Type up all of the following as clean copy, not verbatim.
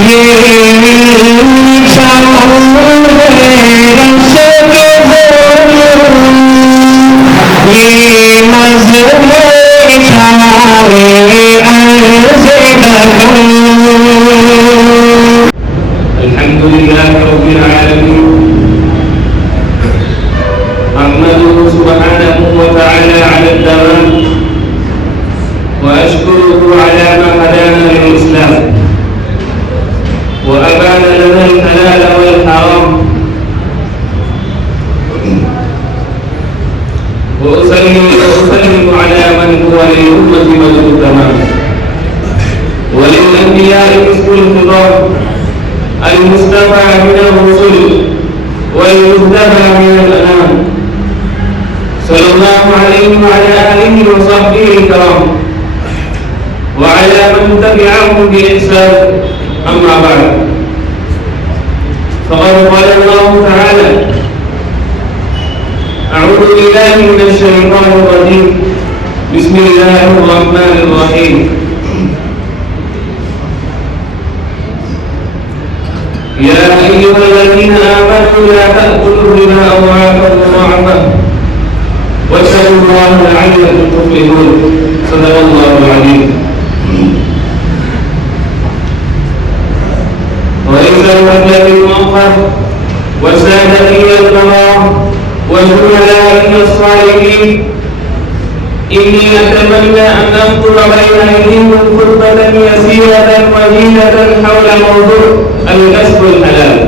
الحمد لله رب العالمين أحمده سبحانه وتعالى على الدوام وأشكره على ما هدانا للإسلام وأبان لنا الحلال والحرام وأسلم على من هو للأمة بدر التمام وللأنبياء مسك الخضار المصطفى من الرسل والمجتبى من الأنام صلى الله عليه وعلى آله وصحبه الكرام وعلى من تبعهم بإحسان. أما بعد، فقد قال الله تعالى: أعوذ بالله من الشيطان الرجيم، بسم الله الرحمن الرحيم. يا أيها الذين آمنوا لا تأكلوا الربا أضعافا مضاعفة واتقوا الله لعلكم تفلحون. صدق الله العظيم. وليس الحجة المؤخر والسادتية الكرام والزملاء الصالحين، إني أتمنى أن أذكر بين أيديكم خطبة يسيرة وجيزة حول موضوع الكسب الحلال.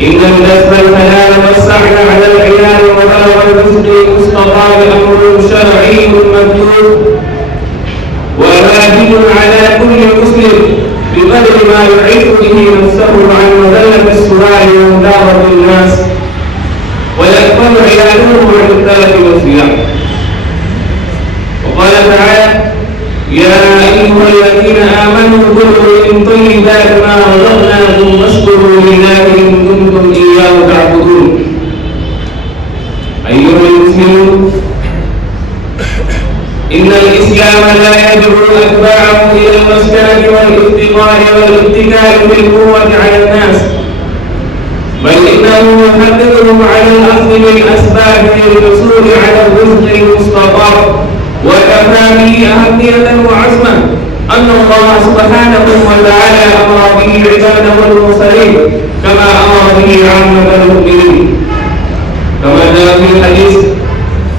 إن الكسب الحلال والسعي على العيال وطلب الرزق المستطاع أمر شرعي مكتوب وواجب على كل مسلم بقدر ما يعيش به نفسه عن مذلة السؤال ومداوة الناس ويقبل عياله عن التلف والصيام. وقال تعالى: يا أيها الذين آمنوا كلوا من طيبات ما رزقناكم واشكروا لله إن كنتم إياه تعبدون. أيها المسلمون، إن الإسلام لا يدعو أتباعه إلى المسكنة والافتقار والاتكال بالقوة على الناس، بل إنه يحثهم على الأخذ بالأسباب للحصول على الرزق المستطاع، وكفى به أهمية وعزما أن الله سبحانه وتعالى أمر به عباده المرسلين كما أمر به عامة المؤمنين. كما جاء في الحديث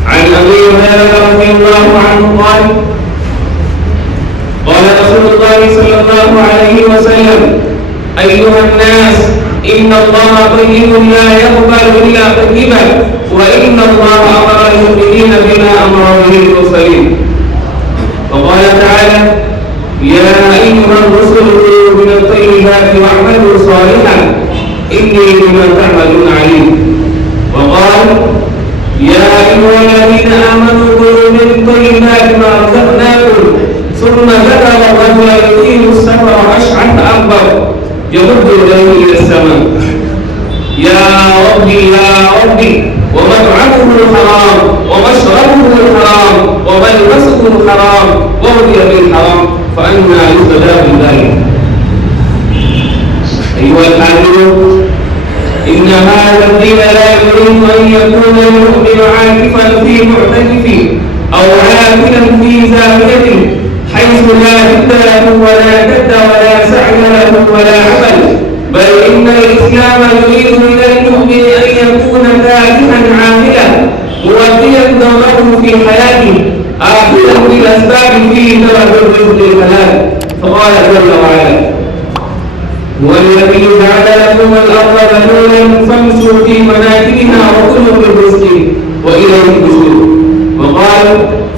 عن أبي هريرة رضي الله عنه قال: قال رسول الله صلى الله عليه وسلم: أيها الناس، إن الله طيب لا يقبل إلا طيبا، وإن الله أمر المؤمنين بما أمر به المرسلين. وقال تعالى: يا أيها الرسل كلوا من الطيبات واعملوا صالحا إني بما تعملون عليم. وقال: يا أيها الذين آمنوا كلوا من طيبات ما رزقناكم. ثم ذكر الرجل يطيل السفر أشعث أكبر يمد يديه إلى السماء: يا ربي يا ربي، ومطعمه حرام ومشربه حرام وملبسه حرام وغذي بالحرام، فأنى يستجاب ذلك. أيها الحاضرون، إن هذا الدين لا يريد أن يكون المؤمن عاكفا في معتكفه أو عاكلا في زاويته حيث لا جد له ولا جد ولا سعي له ولا عمل، بل إن الإسلام يريد من المؤمن أن يكون تائها عاملا مؤديا دوره في حياته آخذا بالأسباب في طلب الرزق الحلال. فقال جل وعلا: هو الذي جعل لكم الأرض ذلولا فامشوا في مناكبها وكلوا من رزقه وإليه النشور. وقال: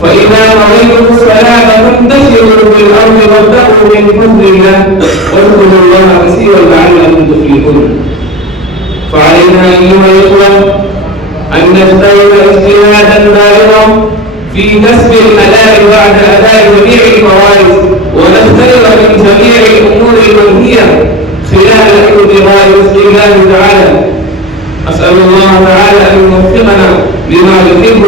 فإذا قضيتم الصلاة فانتشروا في الأرض وابتغوا من فضل الله واذكروا الله كثيرا لعلكم تفلحون. فعلينا أيها الإخوة أن نجتهد اجتهادا بالغا في كسب الحلال بعد أداء جميع الفرائض، ونجتنب من جميع الأمور المنهية خلال ابتغاء رزق الله تعالى. أسأل الله تعالى أن يوفقنا لما يحب